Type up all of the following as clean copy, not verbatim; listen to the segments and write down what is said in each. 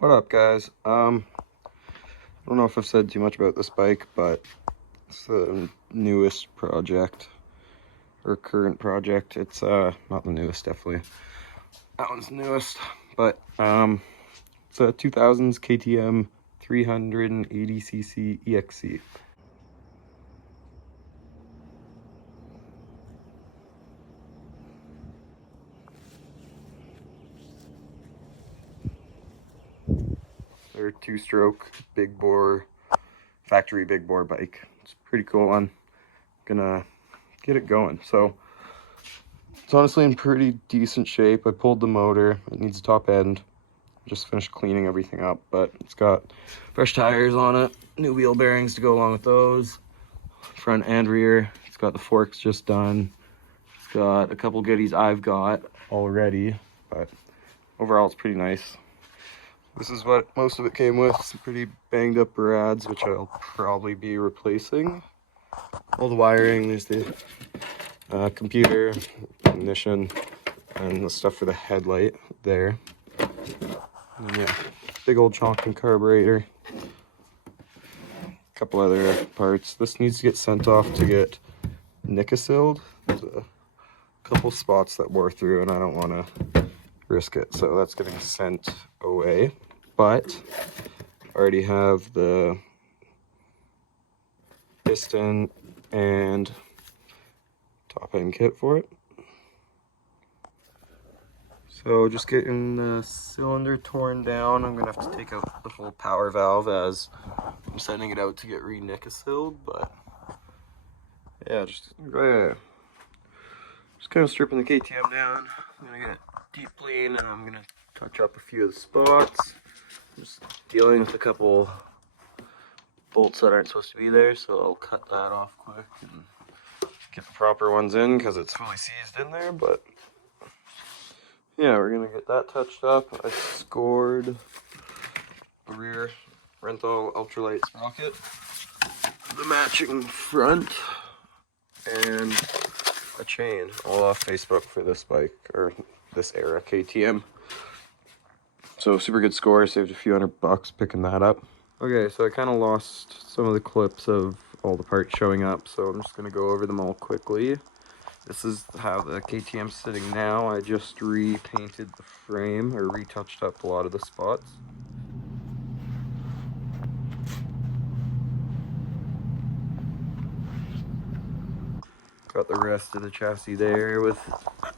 What up, guys? I don't know if I've said too much about this bike, but it's the newest project or current project. It's not the newest, definitely. That one's the newest, but it's a 2000s KTM 380cc EXC. They're a two-stroke big bore, factory big bore bike. It's a pretty cool one. Gonna get it going. So it's honestly in pretty decent shape. I pulled the motor. It needs a top end. Just finished cleaning everything up, but it's got fresh tires on it, new wheel bearings to go along with those, front and rear. It's got the forks just done. It's got a couple goodies I've got already, but overall it's pretty nice. This is what most of it came with, some pretty banged up rads, which I'll probably be replacing. All the wiring, there's the computer, ignition, and the stuff for the headlight there. And yeah, big old chonking carburetor. A couple other parts. This needs to get sent off to get Nicasilled. There's a couple spots that wore through and I don't want to risk it, so that's getting sent away. But I already have the piston and top end kit for it. So just getting the cylinder torn down. I'm gonna have to take out the whole power valve as I'm sending it out to get re-Nicasilled, but yeah, just kind of stripping the KTM down. I'm gonna get it deep clean and I'm gonna touch up a few of the spots. I'm just dealing with a couple bolts that aren't supposed to be there, so I'll cut that off quick and get the proper ones in because it's fully seized in there, but yeah, we're gonna get that touched up. I scored the rear Renthal ultralight sprocket, the matching front, and a chain, all off Facebook for this bike, or this era KTM. So super good score, saved a few $100 picking that up. Okay, so I kind of lost some of the clips of all the parts showing up, so I'm just gonna go over them all quickly. This is how the KTM's sitting now. I just repainted the frame, or retouched up a lot of the spots. Got the rest of the chassis there with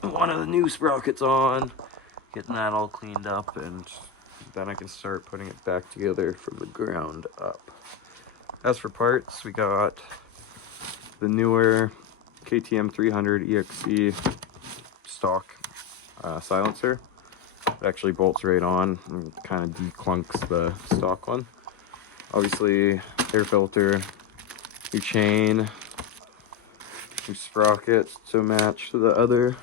one of the new sprockets on. Getting that all cleaned up, and then I can start putting it back together from the ground up. As for parts, we got the newer KTM 300 EXC stock silencer. It actually bolts right on and kind of declunks the stock one. Obviously, air filter, new chain, new sprockets to match the other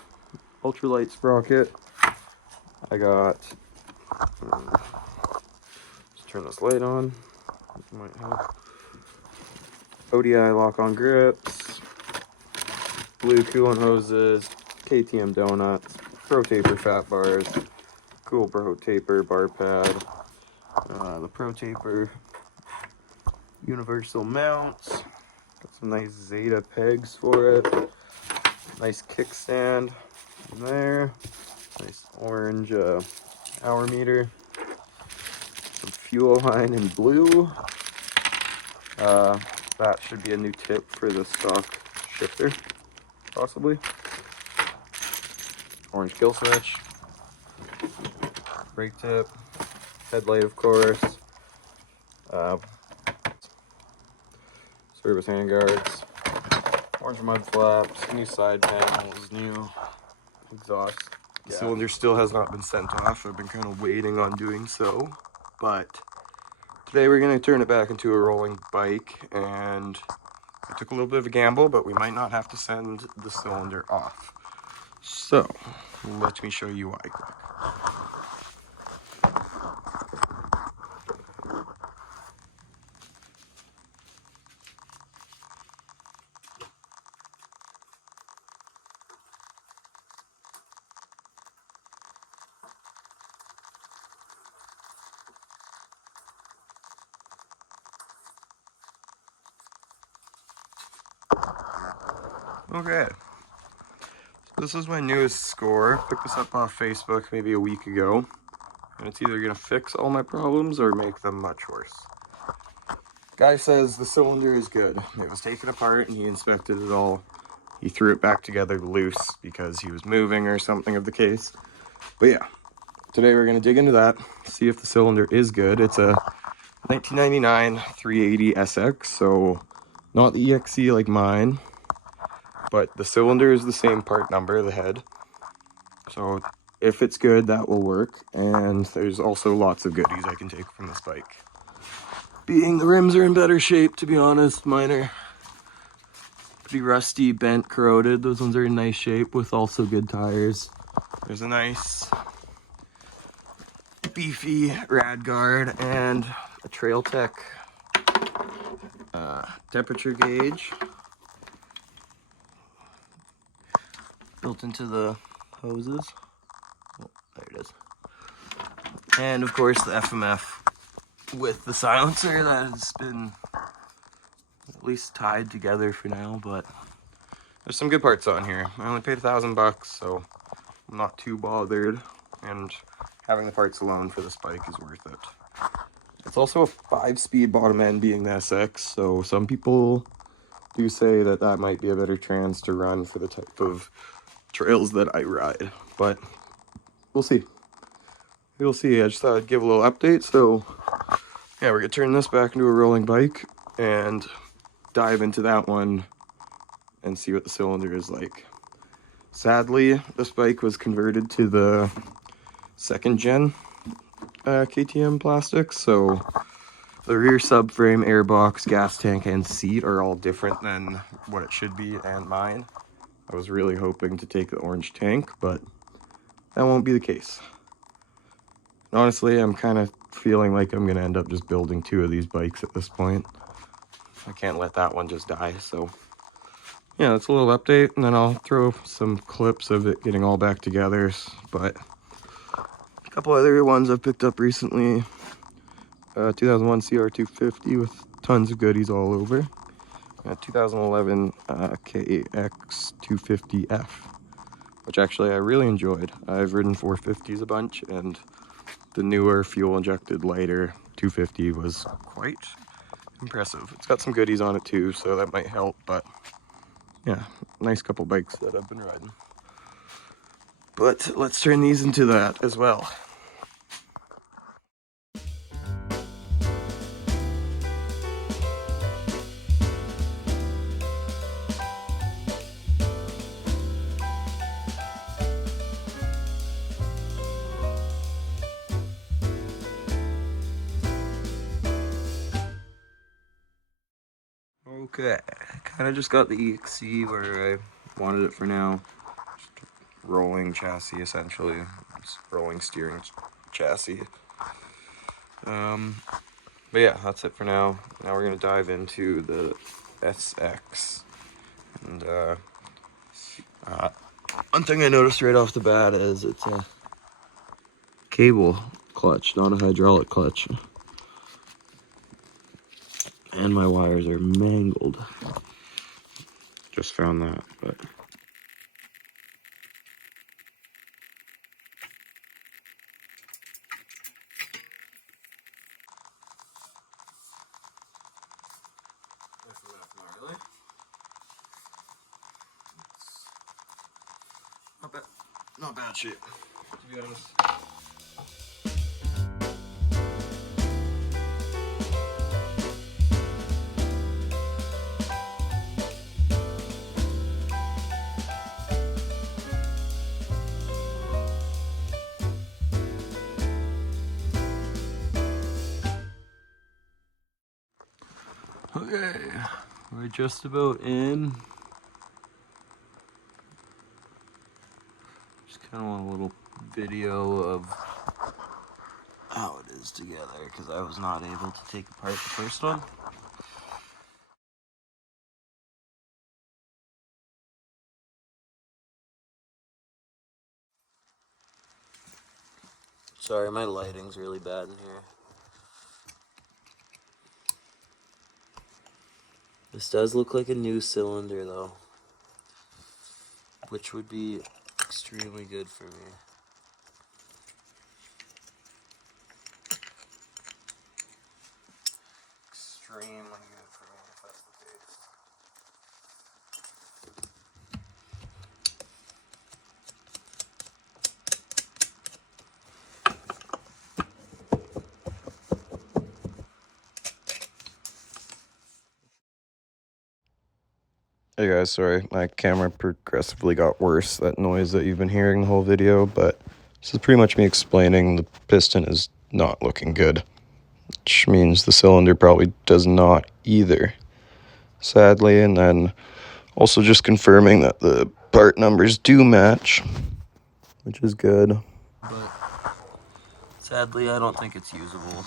ultralight sprocket. I got, let's turn this light on, this might help. ODI lock-on grips, blue coolant hoses, KTM donuts, Pro Taper fat bars, cool Pro Taper bar pad, the Pro Taper universal mounts, got some nice Zeta pegs for it, nice kickstand in there, nice orange hour meter, some fuel line in blue. That should be a new tip for the stock shifter, possibly. Orange kill switch, brake tip, headlight of course, service handguards, orange mud flaps, new side panels, new exhaust. The cylinder still has not been sent off. I've been kind of waiting on doing so, but today we're going to turn it back into a rolling bike, and I took a little bit of a gamble, but we might not have to send the cylinder off. So, let me show you why quick. Okay. This is my newest score. Picked this up off Facebook maybe a week ago. And it's either gonna fix all my problems or make them much worse. Guy says the cylinder is good. It was taken apart and he inspected it all. He threw it back together loose because he was moving or something of the case. But yeah, today we're gonna dig into that, see if the cylinder is good. It's a 1999 380 SX, so not the EXC like mine, but the cylinder is the same part number, the head. So if it's good, that will work. And there's also lots of goodies I can take from this bike. Being the rims are in better shape, to be honest. Mine are pretty rusty, bent, corroded. Those ones are in nice shape with also good tires. There's a nice beefy rad guard and a Trail Tech temperature gauge built into the hoses. Oh, there it is. And of course the FMF with the silencer that has been at least tied together for now, but there's some good parts on here. I only paid $1,000, so I'm not too bothered, and having the parts alone for this bike is worth it. It's also a 5-speed bottom end being the SX, so some people do say that that might be a better trans to run for the type of trails that I ride, but we'll see. We'll see. I just thought I'd give a little update, so yeah, we're gonna turn this back into a rolling bike and dive into that one and see what the cylinder is like. Sadly, this bike was converted to the 2nd gen KTM plastics, so the rear subframe, airbox, gas tank, and seat are all different than what it should be and mine. I was really hoping to take the orange tank, but that won't be the case. Honestly, I'm kind of feeling like I'm gonna end up just building 2 of these bikes at this point. I can't let that one just die, so yeah, that's a little update, and then I'll throw some clips of it getting all back together, but a couple other ones I've picked up recently. 2001 CR250 with tons of goodies all over. 2011 KX 250F, which actually I really enjoyed. I've ridden 450s a bunch, and the newer fuel-injected lighter 250 was quite impressive. It's got some goodies on it too, so that might help, but yeah, nice couple bikes that I've been riding. But let's turn these into that as well. Okay, kind of just got the EXC where I wanted it for now. Just rolling chassis essentially, just rolling steering chassis. But yeah, that's it for now. Now we're gonna dive into the SX. And one thing I noticed right off the bat is it's a cable clutch, not a hydraulic clutch. And my wires are mangled. Just found that, but not bad shape, to be honest. Okay, we're just about in. Just kind of want a little video of how it is together, because I was not able to take apart the first one. Sorry, my lighting's really bad in here. This does look like a new cylinder though. which would be extremely good for me. Extremely good for me if that's the case. Hey guys, sorry, my camera progressively got worse, that noise that you've been hearing the whole video, but this is pretty much me explaining the piston is not looking good, which means the cylinder probably does not either, sadly, and then also just confirming that the part numbers do match, which is good. But sadly, I don't think it's usable.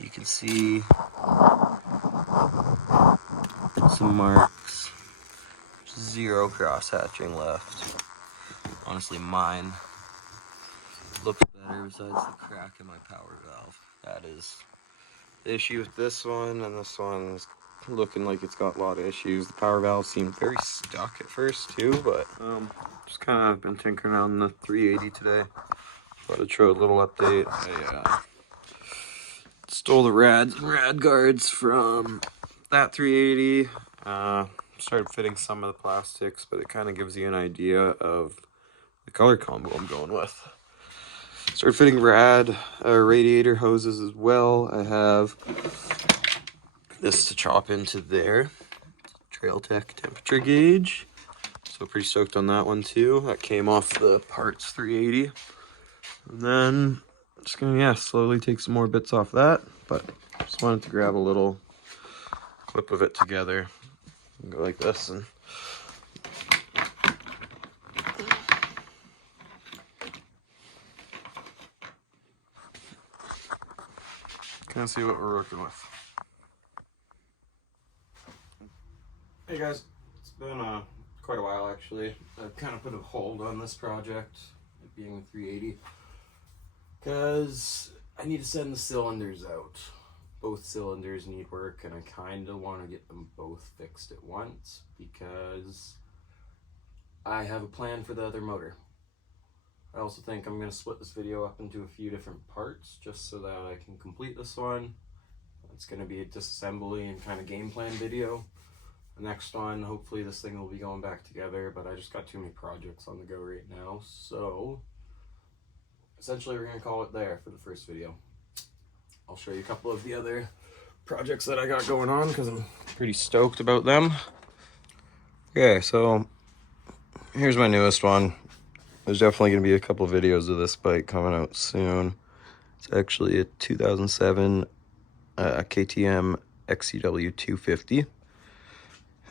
You can see some marks. Zero cross-hatching left. Honestly, mine looks better besides the crack in my power valve. That is the issue with this one, and this one's looking like it's got a lot of issues. The power valve seemed very stuck at first too, but just kind of been tinkering on the 380 today. Thought I'd show a little update. I stole the rad guards from that 380. Started fitting some of the plastics, but it kind of gives you an idea of the color combo I'm going with. Started fitting radiator hoses as well. I have this to chop into there. Trail Tech temperature gauge. So pretty stoked on that one too. That came off the parts 380. And then just gonna slowly take some more bits off that, but just wanted to grab a little clip of it together and go like this and kind of see what we're working with. Hey guys, it's been quite a while actually. I've kind of put a hold on this project, it being the 380, because I need to send the cylinders out. Both cylinders need work, and I kind of want to get them both fixed at once because I have a plan for the other motor. I also think I'm going to split this video up into a few different parts just so that I can complete this one. It's going to be a disassembly and kind of game plan video. The next one, hopefully this thing will be going back together, but I just got too many projects on the go right now, so essentially we're going to call it there for the first video. I'll show you a couple of the other projects that I got going on because I'm pretty stoked about them. Okay, so here's my newest one. There's definitely going to be a couple videos of this bike coming out soon. It's actually a 2007 KTM XCW 250.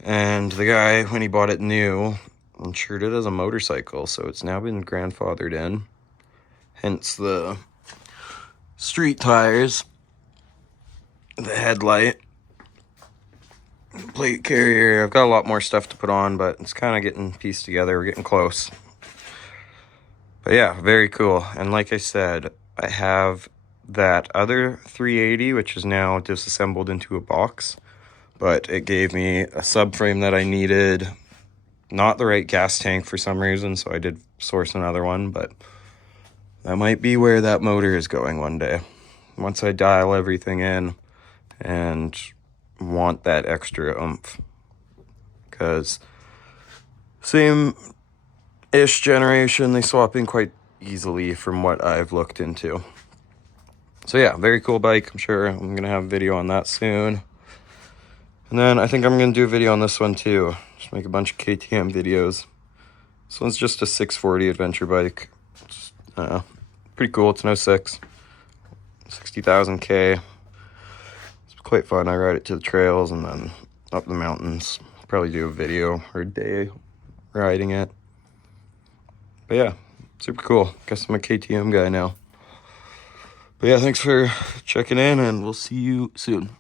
And the guy, when he bought it new, insured it as a motorcycle, so it's now been grandfathered in. Hence the street tires, the headlight, plate carrier. I've got a lot more stuff to put on, but it's kind of getting pieced together. We're getting close. But yeah, very cool. And like I said, I have that other 380, which is now disassembled into a box. But it gave me a subframe that I needed, not the right gas tank for some reason, so I did source another one, but that might be where that motor is going one day. Once I dial everything in and want that extra oomph. Because same-ish generation, they swap in quite easily from what I've looked into. So yeah, very cool bike. I'm sure I'm going to have a video on that soon. And then I think I'm going to do a video on this one too. Just make a bunch of KTM videos. This one's just a 640 adventure bike. It's pretty cool. It's an 06. 60,000 K. It's quite fun. I ride it to the trails and then up the mountains. Probably do a video or a day riding it. But yeah, super cool. Guess I'm a KTM guy now. But yeah, thanks for checking in and we'll see you soon.